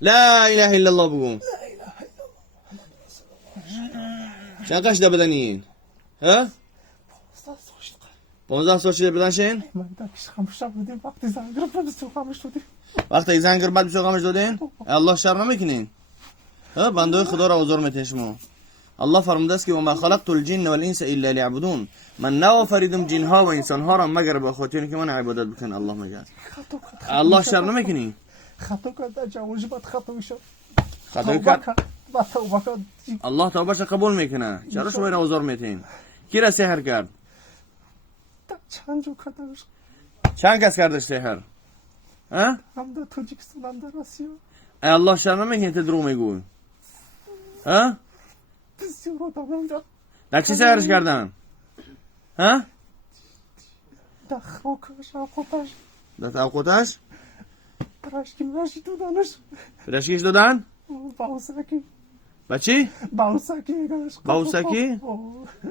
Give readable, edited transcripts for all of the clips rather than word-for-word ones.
لا اله الا الله بگو. چند قش بدنین؟ ها؟ 15 سال شده بدنشین؟ من داکش خاموش بودیم وقتی زنگ رو بسوقمش دادیم. وقتی زنگ رو بعد بسوقمش دادین؟ الله شرم نمیکنین؟ ها بنده خدا را آزار میتین شما. الله فرموده است که و ما خلقت الجن والانس الا لیعبدون. من نآفریدم جن ها و انسان ها را مگر به خاطر اینکه من عبادت بکنن. الله میگه الله شرم نمیکنی؟ خطا کرد جوانش بعد خطا شد. خطا کرد با توبه کرد. الله توبهش قبول میکنه. چرا شما را آزار میتین؟ کی را سحر کرد؟ چند جو کردش. چند کس کردش سحر؟ ها؟ هم در تاجیکستان هم در آسیا. الله شرم نمیکنی تو دروغ میگوی؟ ها؟ بسیار آدم اونجا. در چی سحرش کردن؟ ها؟ در خاکش آقاتش. در توقعتش؟ برشکی دادنش. برشکیش دادن؟ باوسکی. با چی؟ باوسکی. باوسکی؟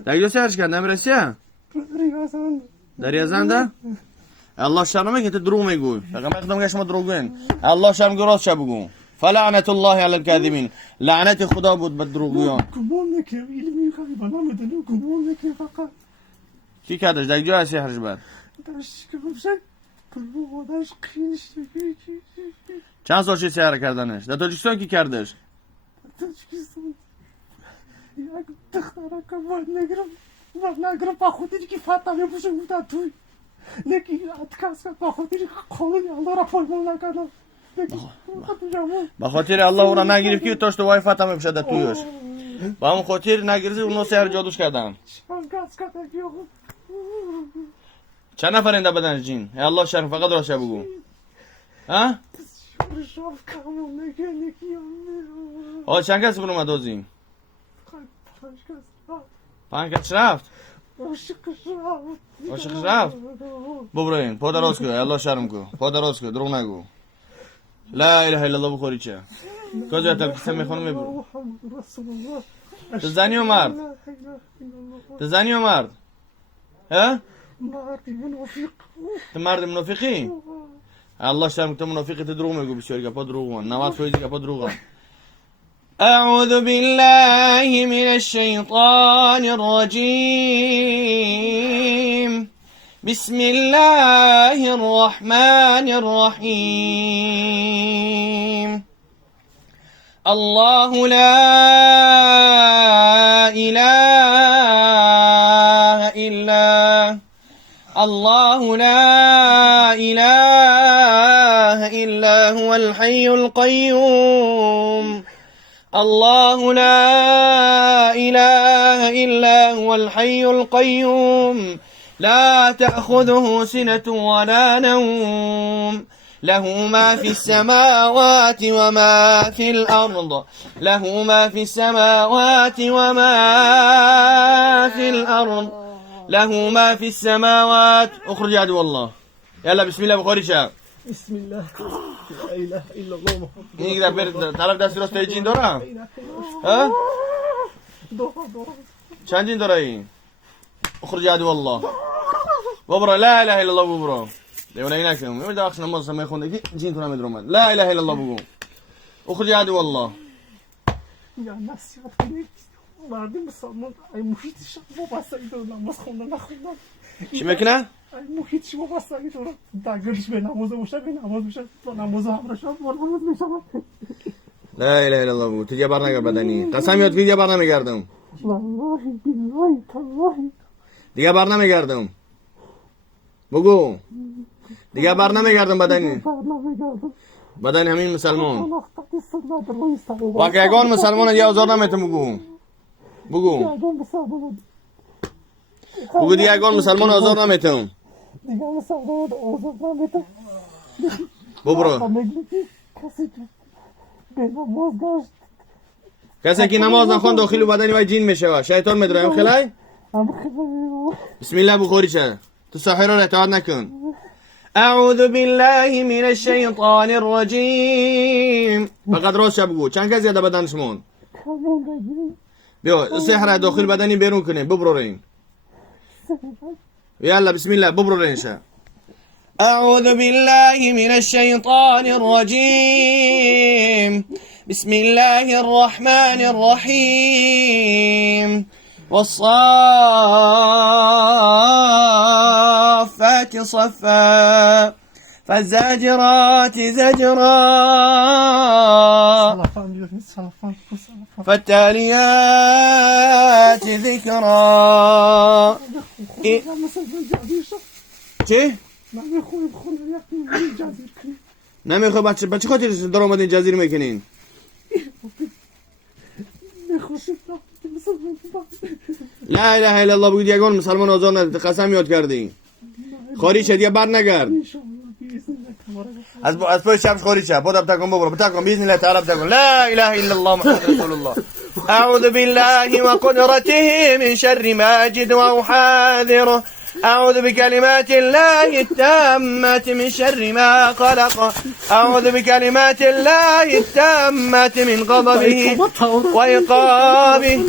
در اینجا سحرش کردن برسیه؟ ریاضان. در ریاضنده؟ الله شرم میکنی تو دروغ میگوی. فقط مقدم که شما دروغگوین. الله شرم میگه راست بگو. فلعنت الله علی الکاذبین. لعنت خدا بود به دروغگویان. گمان نکنم علمی خواهی بنا میدونم گمان نکنم فقط. کی کردش در اینجا سحرش بعد؟ درش که بفشک کلو بادش قینش. چند سال چی سحر کردنش؟ در تاجیکستان کی کردش؟ تاجیکستان یک دختره که باید نگرم با خودی که فاطمه بوشه بودن توی نکی اتکاس کرد با خودی قانونی الله را پایمال نکردم. با خاطر الله او را نگیرید که تاشت وای فاطمه بشه در تویش. با همون خاطر نگیرید اونو سحر جادوش کردن. چند نفرین در بدن جین؟ ای الله شرم فقط راست بگو. ها؟ آه چند کس برو اومد آزین؟ 5 کس رفت؟ عاشقش رفت؟ ببرین پا دراز که الله شرم که پا دراز که دروغ نگو. لا اله الا الله بخوری چه؟ کجا تلکیسه میخونم میبرو. تو زنی و مرد؟ تو زنی و مرد؟ ها؟ تو مرد منافقی؟ الله شرم که تو منافقی تو دروغ میگو بسیاری که پا دروغ 90% که پا دروغ. أعوذ بالله من الشيطان الرجيم. بسم الله الرحمن الرحيم. الله لا إله إلا الله لا إله إلا هو الحي القيوم. الله لا إله إلا هو الحي القيوم لا تأخذه سنة ولا نوم له ما في السماوات وما في الأرض له ما في السماوات وما في الأرض له ما في السماوات. اخرج يا عدو الله. يلا بسم الله بخوري شاب. بسم الله لا اله الا الله محمد. این که بر طرف دست راست جین داره؟ ها؟ چند جین داره این؟ اخرج عدو الله. ببرو لا اله الا الله ببرو. دیوانه ای نکنم. میگم آخر نماز سمی خونده کی جین تو نمیدونم. لا اله الا الله بگو. اخرج عدو الله. یا نصیحت کنید مردم مسلمان ای محیطش وابسته به نماز خوندن نخوندن. چی میکنه؟ محیطش وابستگی تو درگیرش به نماز باشه به نماز باشه با نماز همراهش مرتبط میشه. لا اله الا الله بگو. تو یه بار نگر بدنی. قسم یاد که یه بار نمیگردم. والله بالله تالله. دیگه بار نمیگردم. بگو. دیگه بار نمیگردم بدنی. بدن همین مسلمان. واقعا یگان مسلمان دیگه آزار نمیتونم بگو. بگو. بگو دیگه یگان مسلمان آزار نمیتونم. دیگه مسلمان آزار نمیتونم. ببرو. کسی که نماز نخوان داخل بدنی و جین میشه. شیطان میدره خلای. بسم الله بخوری چه. تو ساحر را اطاعت نکن. اعوذ بالله من الشیطان الرجیم. فقط راست بگو. چند کسی در بدن شما؟ بیا سحر داخل بدنی بیرون کنه. ببرورین. يلا بسم الله ببرورين. أعوذ بالله من الشيطان الرجيم. بسم الله الرحمن الرحيم والصافات صفا فالزاجرات زجرا Salafan diyorsun. Salafan. فالتاليات ذكرا Ya mısın ben cazir? چه؟ من خوب خونه یکی جزیر کنی. نمیخوای بچه خاطر در اومدین جزیر میکنین؟ نخوشید را. لا اله الا الله بگید یگان مسلمان آزار ندید قسم یاد کردی خاری شد یا بر نگرد از پای شبش خاری شد بودم تکن ببرو بتکن بإذن الله تعالى بتکن لا اله الا الله محمد رسول الله اعوذ بالله وقدرته من شر ما اجد واحاذره أعوذ بكلمات الله التامة من شر ما خلق أعوذ بكلمات الله التامة من غضبه وعقابه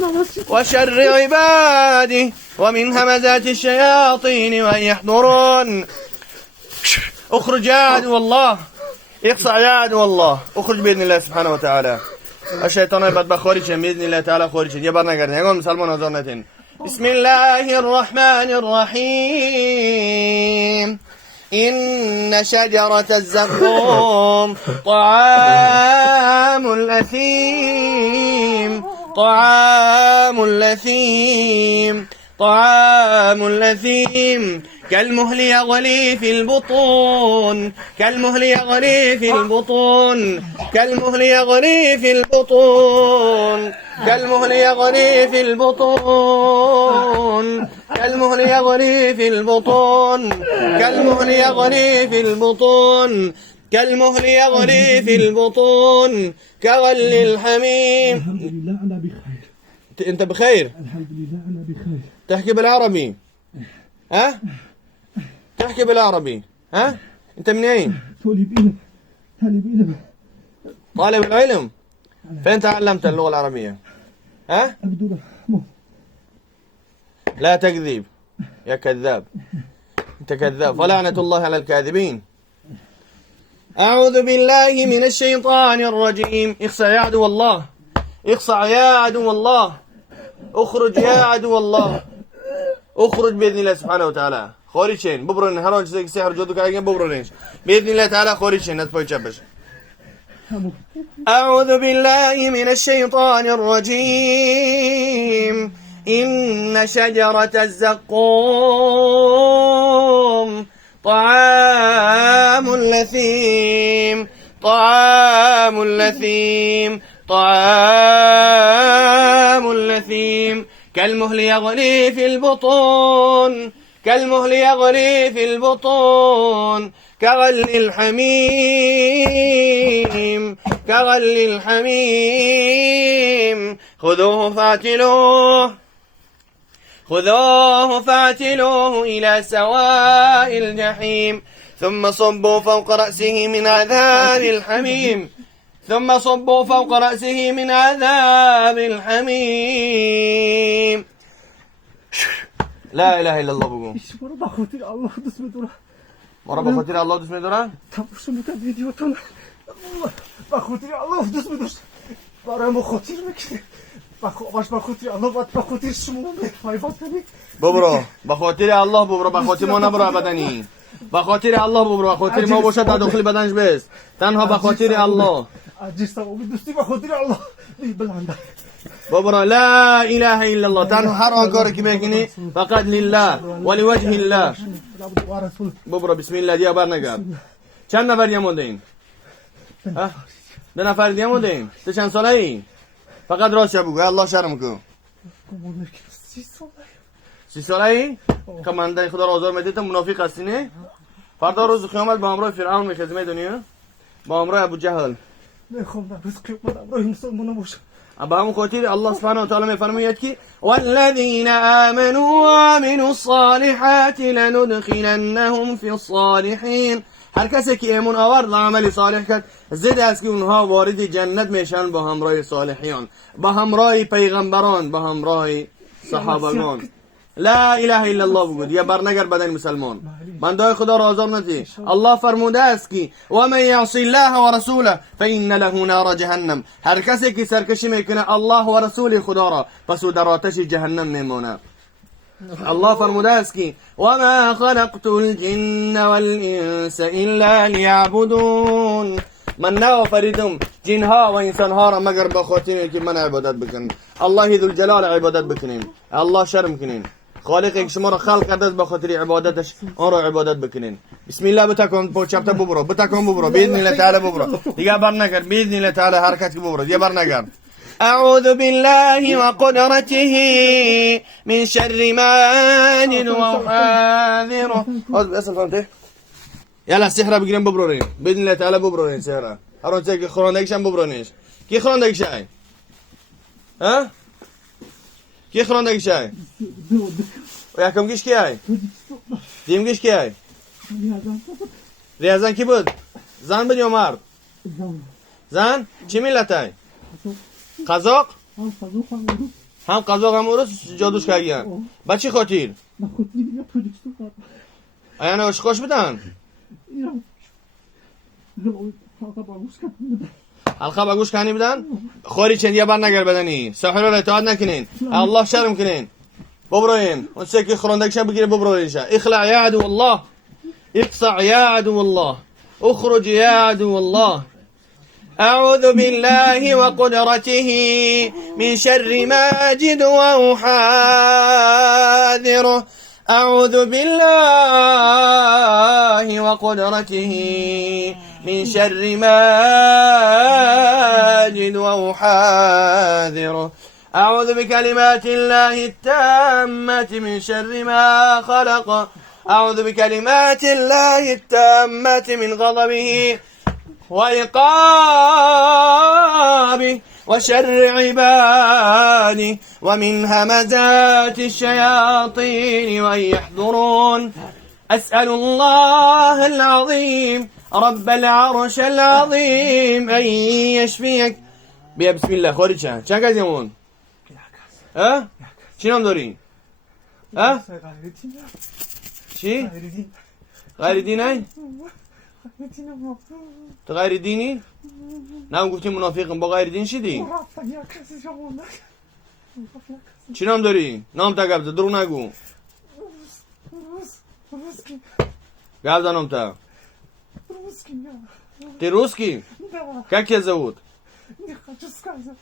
وشر عباده ومن همزات الشياطين وأن يحضرون اخرج يا عدو الله اقصع يا عدو الله اخرج بإذن الله سبحانه وتعالى الشيطان يبقى خارج بإذن الله تعالى خارج يبقى نقرن يقول مسلمان وزارنتين بسم الله الرحمن الرحيم إن شجرة الزقوم طعام الأثيم طعام الأثيم طعام الأثيم كالمهل يغلي في البطون كالمهل يغلي في البطون كالمهل يغلي في البطون كالمهل يغلي في البطون كالمهل يغلي في البطون كالمهل يغلي في البطون كالمهل يغلي في البطون كغلي الحميم. الحمد لله أنا بخير. أنت بخير؟ الحمد لله أنا بخير. تحكي بالعربي؟ ها؟ تحكي بالعربي؟ ها؟ أنت منين؟ طالب علم. طالب علم. طالب العلم؟ فين تعلمت اللغة العربية؟ ها؟ عبد الرحمن. لا تكذب يا كذاب أنت كذاب ولعنة الله على الكاذبين. أعوذ بالله من الشيطان الرجيم. اخسع يا عدو الله اخسع يا عدو الله اخرج يا عدو الله اخرج بإذن الله سبحانه وتعالى خارجين ببرن هر آنچه که سحر جادو کردن ببرنش بإذن الله تعالى خارجين از پای چپش. أعوذ بالله من الشيطان الرجيم إن شجرة الزقوم طعام اللثيم طعام اللثيم طعام اللثيم كالمهل يغلي في البطون كالمهل يغلي في البطون كغلي الحميم كغلي الحميم خذوه فاعتلوه خذوه فاعتلوه إلى سواء الجحيم ثم صبوا فوق رأسه من عذاب الحميم ثم صبوا فوق رأسه من عذاب الحميم. لا إله إلا الله بقول برو بخاطر الله دوست می‌دارم. مرا بخاطر الله دوست می‌دارم. تماشا می‌کرد ویدیوتون. بخاطر الله دوست می‌داشت. برای ما خاطر می‌کنه. بخاطر الله باید بخاطر شما حیوان کنید. ببرو بخاطر الله ببرو بخاطر ما نبرو ابدانی. بخاطر الله ببرو بخاطر ما باشد در داخل بدنش بس. تنها بخاطر الله. عجیب سبب دوستی بخاطر الله. بلنده. ببرو لا اله الا الله تنها هر آن کاری که میکنی فقط لله ولوجه الله. ببرو بسم الله دیا بر نگرد. چند نفر دیگه مونده این؟ دو نفر دیگه مونده این؟ تو چند ساله ای؟ فقط راست بگو الله شرم کو. 30 ساله ای؟ کمانده خدا را آزار میدید تو منافق هستی نه؟ فردا روز قیامت با همراه فرعون میخزی دنیا با همراه ابو جهل میخوام روز قیامت همراه مسلمان باشم. با همون خاطر الله سبحانه و تعالی میفرماید که والذین آمنوا وعملوا الصالحات لندخلنهم فی الصالحین. هر کسی که ایمان آورد و عمل صالح کرد زد است که اونها وارد جنت میشن با همراه صالحیان با همراه پیغمبران با همراه صحابگان. لا اله الا الله بگو دیگه برنگر بدن مسلمان. بنده خدا را آزار ندی. الله فرموده است که و من یعصی الله و رسوله فإن له نار جهنم. هر کسی که سرکشی میکنه الله و رسول خدا را پس او در آتش جهنم میمونه. الله فرموده است که و ما خلقت الجن والانس الا لیعبدون. من نآفریدم جنها و انسانها را مگر به خاطر که من عبادت بکنیم. الله ذوالجلال عبادت بکنیم. الله شرم کنین. خالقی که شما را خلق کرده به خاطر عبادتش آن را عبادت بکنین. بسم الله بتکن پوچپتا ببرو ببرو باذن الله تعالی ببرو دیگه بر نگرد باذن الله تعالی حرکت که ببرو دیگه بر نگرد. أعوذ بالله وقدرته من شر ماجد وحاذره. اصل فهمته؟ يلا سحرة بگیریم ببرورین باذن الله تعالی ببرورین سحرة. هر اون چیزی که خواندگیشم ببرونیش. کی خواندگیشای؟ ها؟ کی خواندگیشای؟ و یکم گیش کیای؟ دیم گیش کیای؟ ریاضان کی بود؟ زن بود یا مرد؟ زن؟ چی ملتای؟ قزاق؟ هم قزاق هم روس جادوش کردن. با چی خاطر؟ یعنی خوش بدن؟ حلقه با گوش کنی بدن؟ خوری چند یه بر نگر بدنی. سحر را اطاعت نکنین. الله شرم کنین. ببروین. اون سه که خواندگیش بگیره ببروینش. اخلع یا عدو الله. اقصع یا عدو الله. اخرج یا عدو الله. أعوذ بالله وقدرته من شر ماجد وأحاذره. أعوذ بالله وقدرته من شر ماجد وأحاذره. أعوذ بكلمات الله التامة من شر ما خلق. أعوذ بكلمات الله التامة من غضبه وعقابه وشر عباده ومن همزات الشياطين وأن يحضرون. أسأل الله العظيم رب العرش العظيم أن يشفيك. بیا بسم الله خوري چند کسی همون؟ ها؟ چی نام داری؟ ها؟ چی؟ غیر دینی؟ تو غیر دینی؟ نه اون گفتی منافقم با غیر دین شدی؟ چی نام داری؟ نام تا گفت درو نگو. گفت نام تا Ты русский? Как тебя зовут? Не хочу сказать.